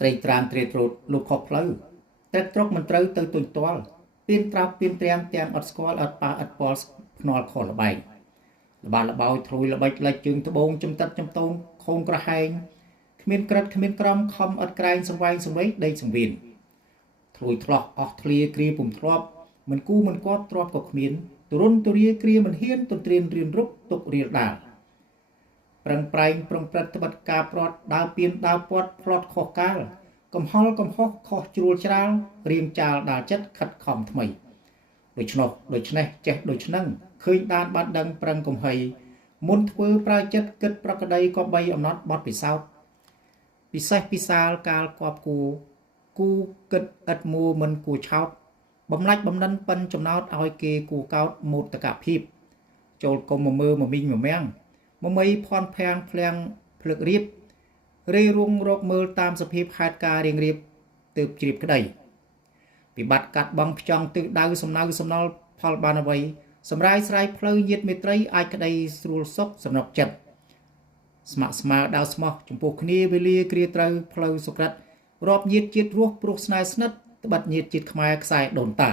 ត្រីត្រាងត្រេតរត់លោកខុសផ្លូវតែត្រកមិនត្រូវទៅទុញទាល់ពៀនត្រាប់ពៀនត្រាំទាំងអត់ស្គាល់អត់ប៉ះអត់ពាល់ភ្នាល់ខលល្បែងល្បាល្បោយធ្រួយល្បិចលិចជើងត្បូងចំតិតចំតូនខូនក្រហែងគ្មានក្រិតគ្មានក្រំខំអត់ក្រែងសង្វែងសង្វេកដេកសង្វៀនធ្រួយធ្លោះអស់ធ្លាគ្រាពុំធ្លាប់មិនគូមិនគាប់ទ្របក៏គ្មានទរុនទរាគ្រាមិនហ៊ានទន្ទ្រានរៀនរុកទុករៀលដាល់ប្រឹងប្រែងប្រុងប្រឌិតត្បិតការប្រត់ដើរពៀនដើរពាត់ផ្លត់ខុសកាលកំហល់កំហុសខុសជ្រួលច្រាលរៀងចាលដាល់ចិត្តខិតខំថ្មីដូច្នេះចេះដូច្នឹងឃើញដានបានដឹងប្រឹងកំហីមុនធ្វើប្រើចិត្តគិតប្រក្តីក៏បីអំណត់បត់ពិសោធន៍ពិសេសពិសាលកាលគប់គូគិតឥតមួមិនគួឆោតបំលាច់បំណិនប៉ិនចំណោតឲ្យគេគូកោតមោទកភាពចូលកុំមើមមីងមមាំងមមីភ័ណ្ឌភាំងភ្លាំងភ្លឹករៀបរេរុងរកមើលតាមសភាពហេតុការរៀងរៀបទើបជ្រាបក្តីវិបត្តិកាត់បងផ្ចង់ទិសដៅសំណៅសំណល់ផលបានអ្វីសម្រាយស្រ័យផ្លូវញាតមេត្រីអាចក្តីស្រួលសុខសំណុកចិត្តស្ម័គ្រស្មើដៅស្មោះចំពោះគ្នាវេលាគ្រាត្រូវផ្លូវសុក្រិតរាប់ញាតជាតិរស់ព្រោះស្នេហ៍ស្និទ្ធត្បិតញាតជាតិខ្មែរខ្សែដូនតា